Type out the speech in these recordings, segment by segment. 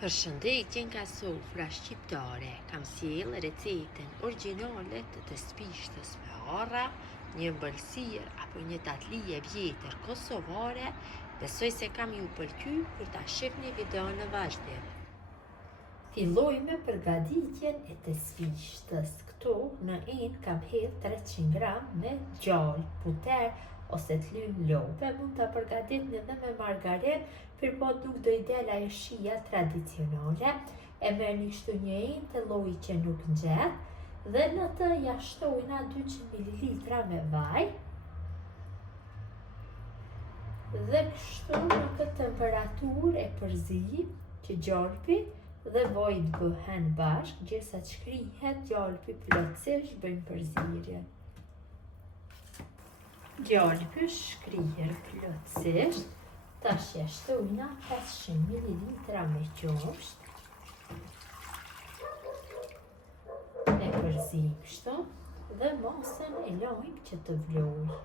Përshëndetje nga sofra shqiptare, kam sjell recetën origjinale të spishtës me arra, një ëmbëlsirë apo një tatlije vjetër kosovare. Besoj se kam ju pëlqy kur ta shihni videon në vazhdim. Filloj me përgatitjen e të spishtës. Këtu në enë kam hedh 300 gram me gjallë, puter ose të lymë lope. Mund të përgatitni edhe me margarin, për po nuk do i del ajo shija tradicionale. E merrni kështu një enë të lloji që nuk ngjet dhe në të ja shtojna 200 ml me vaj. Dhe kështu në këtë temperaturë e përzij që gjalpi dhe vaj të bëhen bashkë, gjithsa të shkrihet gjalpi plotësisht bëjmë përzierjen. Gjalpi shkrihet plotësisht. Tash ja shtojna 500 ml me qumësht. E përzijmë kështu dhe masën e lajmë që të vlojë.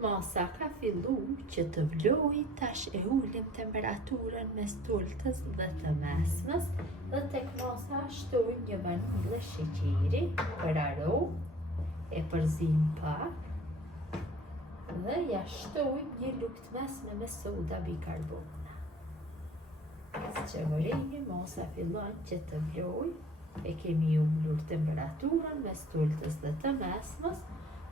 Masa ka fillu që të vlojë, tash e ulim temperaturën mes tultës dhe të mesmës dhe tek masa shtojmë një vanilë sheqeri për aromë, e përzijmë pak dhe ja shtojmë një lugë mesme me soda bikarbone. Pas që vërejmë, masa fillon që të vlojë, e kemi ullur temperaturën mes tultës dhe të mesmës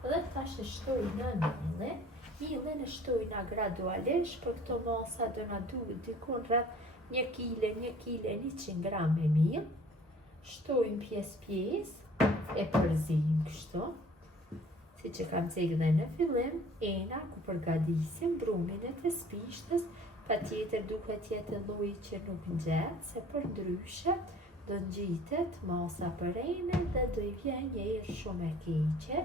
dhe tash e shtojna millin. Millin e shtojna gradualisht, për këto masa do na duhet dikon rreth 1 kg, 1 kg 100 gram me mill. Shtojmë pjesë, e përzijmë kështu. Si që kam cekë dhe në fillim, ena ku përgatisim brumin e të spishtës, patjetër duhet jetë lloji që nuk ngjet, se për ndryshe do ngjitet masa për enën dhe do i vjen një erë shumë e keqe.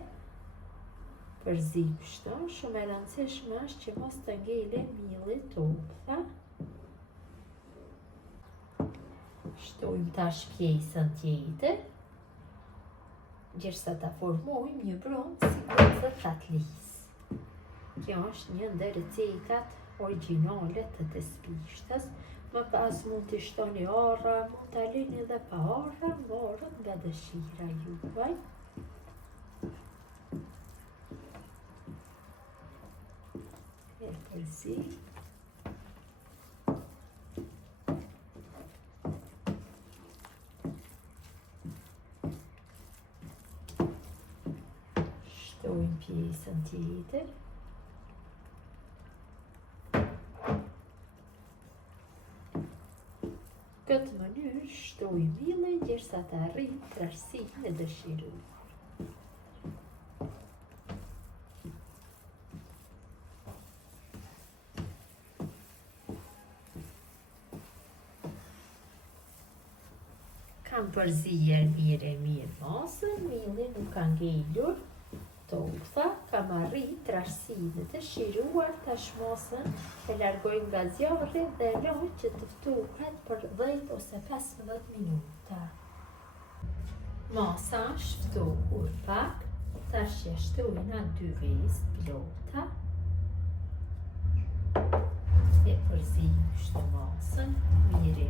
Përzij kështu, shumë e rëndësishme është që mos të ngele milli tokë. Shtojmë tash pjesën tjetër, gjithsa ta formojmë një brumë si të tatlisë. Kjo është një ndër recetat origjinale të spishtës. Më pas mund t'i shtoni arra, mund t'a lini edhe pa arra, varet nga dëshira juaj. E përzij. Shtojmë pjesën tjetër. Këtë mënyrë shtojmë millin derisa të arrijë trashësinë e dëshiruar. Kam përzier mirë masën, millin nuk ka ngelur tokë, kam arrijë trashësinë e dëshiruar. Tash masën e largoj nga zjarri dhe e loj që të ftohet për 10 ose 15 minuta. Masa është ftohur pak, tash ja shtojna 2 vezë plota. E përzijmë kështu masën mirë.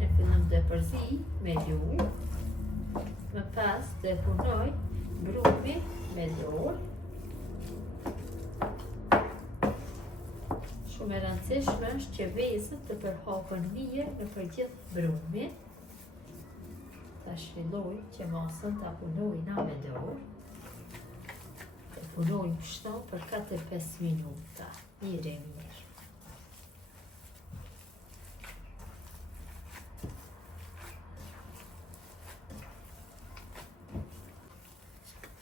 Në fillim do e përzij me lugë, më pas do e punoj brumin me dorë. Shumë e rëndësishme është që vezët të përhapen mirë në përgjithë brumin. Tash filloj që masën ta punojna me dorë. E punojmë kështu për 4-5 minuta, mirë.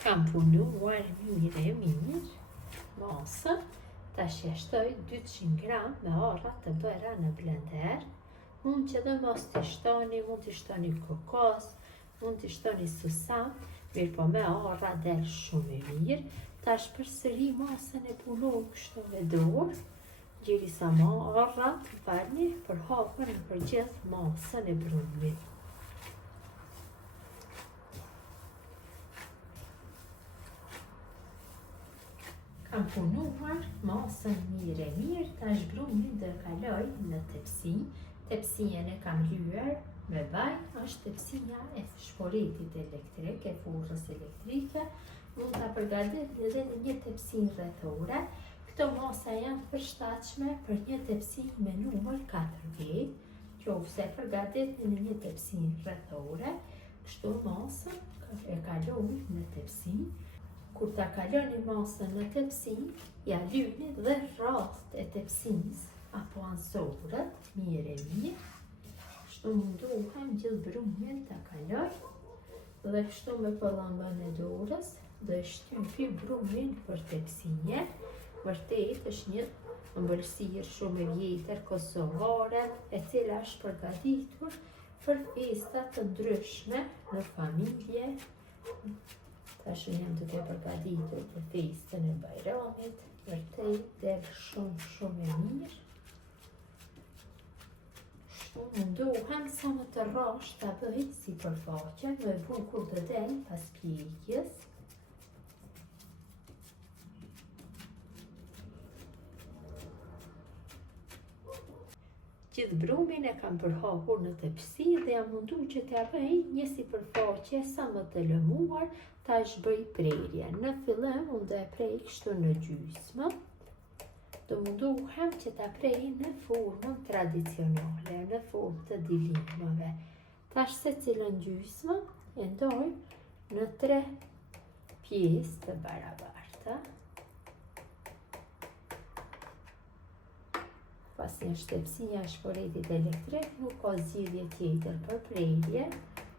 Kam punuar mirë masën. Tash ja shtoj 200 gram me arra të bëra në blender. Mund që dhe mos t'i shtoni, mund t'i shtoni kokos, mund t'i shtoni susam, mirë po me arra del shumë e mirë. Tash përsëri masën e punoj kështu me dorë, derisa arra të parni përhapen në përgjithë masën e brumit. kam punuar masën mirë, tash brumin dhe kaloj në tepsi. Tepsien e kam lyer me vaj, është tepsia e shporetit elektrik, e furrës elektrike. Mund ta përgatit edhe në një tepsi rrethore. Këto masa janë të përshtatshme për një tepsi me numër 4 vjet, qofse përgatit në një tepsi rrethore. Kështu masën e kaloj në tepsi. Kur ta kaloni masën në tepsi, ja lyni dhe rrasht e tepsisë apo ansorët, mirë. Kështu mundohem gjithë brumin ta kaloj dhe kështu me pëllambën e dorës dhe shtypi brumin për tepsije. Vërtet është një ëmbëlsirë shumë e vjetër kosovare, e cila është përgatitur për festa të ndryshme në familje. Tash jam duke përgatitur për festën e Bajramit, vërtet del shumë e mirë. Mundohem sa më të rrasht ta bëj sipërfaqen, më e bukur të del pas pjekjes. Gjithë brumin e kam përhapur në tepsi dhe jam mundu që t'ja bëj një sipërfaqe sa më të lëmuar, tash bëj prerje. Në fillim unë do e prej kështu në gjysmë. Do mundohem që ta prej në formën tradicionale, në formë të dilimave. Tash secilën gjysmë e ndoj në 3 pjesë të barabarta. Pasi është tepsia e shporetit elektrik, nuk ka zgjidhje tjetër për prerje,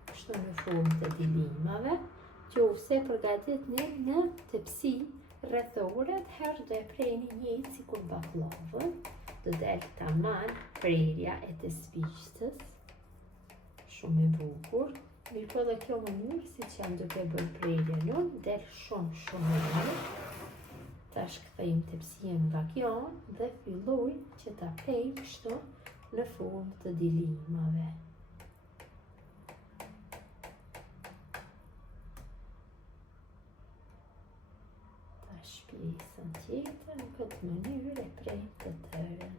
kështu në formë të dilimave, qofse përgatitni në tepsi rrethore, herë do e preni njëjtë sikur baklavën, do del tamam prerja e të spishtës, shumë e bukur. Mirë po dhe kjo mënyrë, si që jam duke bërë prerje unë, del shumë e mirë. Tash kthejmë tepsien nga kjo dhe filloj që ta prej kështu në formë të dilimave. Pjesën tjetër në këtë mënyrë e prej të tërën.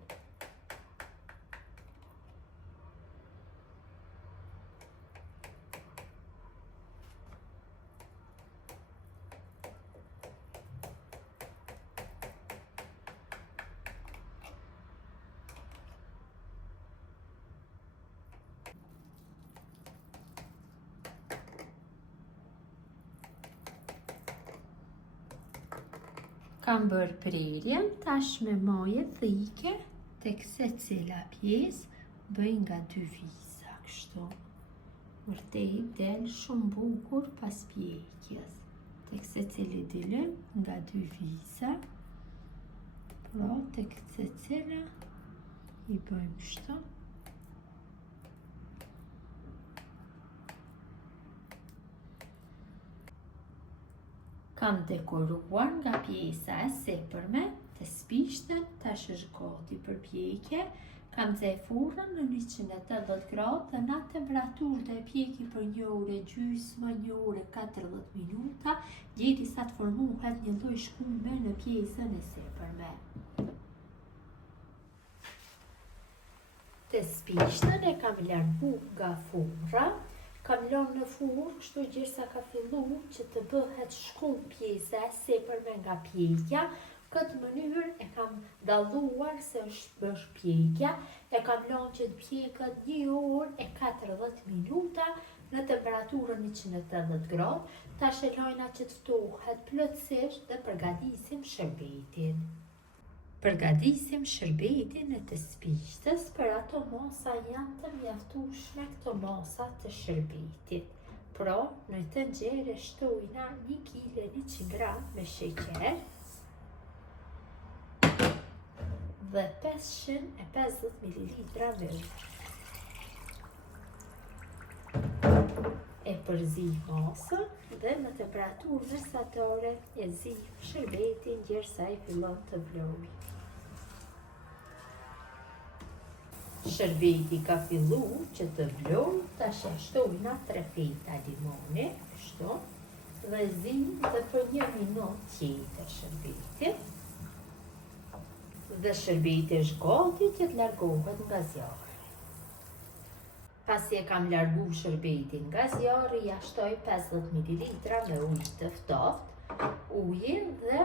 Kam bërë prerjen, tash me maje thike, tek secila pjesë, bëj nga 2 visa, kështu. Vërtet del shumë bukur pas pjekjes. Tek secili dilim nga 2 visa, pra tek secila i bëjmë kështu. Kam dekoruar nga pjesa e sepërme të spishtën, tash është gati për pjekje. Kam nxeh furrën në 180 gradë dhe në atë temperaturë do e pjeki për 1 orë e gjysmë, 1 orë e 40 minuta, derisa të formohet një lloj shkume në pjesën e sepërme. Të spishtën e kam largu nga furra. Kam lënë në furrë, kështu gjithsa ka fillu që të bëhet shkum pjesa e sepërme nga pjekja. Këtë mënyrë e kam dalluar se është pjekja, e kam lënë që të pjeket 1 orë e 40 minuta në temperaturën 180 gradë. Tash e lajna që të ftohet plotësisht dhe përgatisim shërbetin. Përgatisim shërbetin e të spishtës, për ato masa janë të mjaftueshme këto masa të shërbetit. Pra, në të nxjerrë shtojna 1 kg 100 gram me sheqer dhe 550 ml ujë. E përzij masën dhe në temperaturë mesatare e zij shërbetin derisa ai fillon të vlojë. Shërbeti ka fillu që të vlojë, tash e shtojna 3 feta limoni, kështu. dhe zi dhe për 1 minutë tjetër shërbeti. Dhe shërbeti është gati që të largohet nga zjarri. Pasi e kam largu shërbetin nga zjarri, ja shtoj 50 ml me ujë të ftoftë, ujin dhe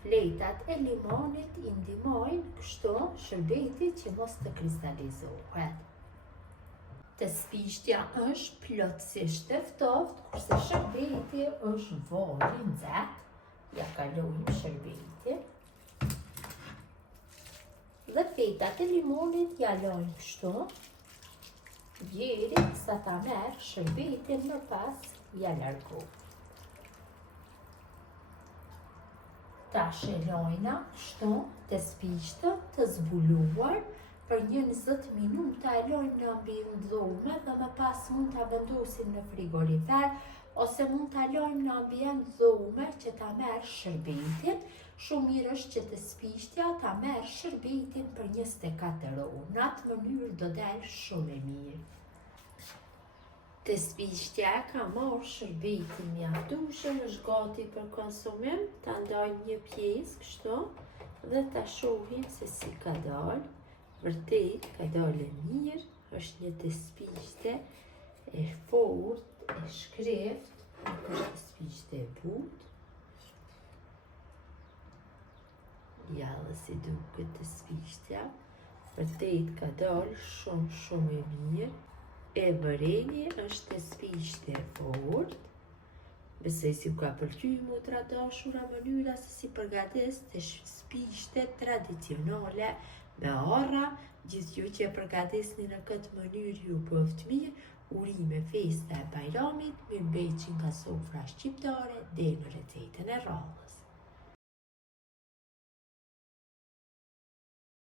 fletat e limonit i ndihmojnë kështu shërbetit që mos të kristalizohet. Tespishtja është plotësisht e ftoftë, kurse shërbeti është vaj i nxehtë. Ja kalojmë shërbetin. Dhe fetat e limonit ja lojmë kështu, deri sa ta merr shërbetin më pas ja largo. Tash e lojna kështu tespishtë të zbuluar për 20 minuta, e lojmë në ambient dhomë dhe më pas mund ta vendosim në frigorifer ose mund ta lojmë në ambient dhomë që ta merr shërbetin. Shumë mirë është që tespishtja ta merr shërbetin për 24 orë. Në atë mënyrë do dalë shumë e mirë. Tespishtja ka marrë shërbetin mjaftueshëm, është gati për konsumim. Ta ndajmë një pjesë kështu dhe ta shohim se si ka dalë. Vërtet ka dalë mirë, është një tespishte e fortë, e shkreftë, nuk është tespishte e butë. Ja dhe si duket tespishtja, vërtet ka dalë shumë e mirë. E bëreni është tespishte e fortë. Besoj si u ka pëlqyer motra dashura mënyra se si përgatis tespishte tradicionale me arra. Gjithë ju që e përgatisni në këtë mënyrë ju bëft mirë. Urime festa e Bajramit, mirëmbëjtje nga sofra shqiptare deri në recetën e radhës.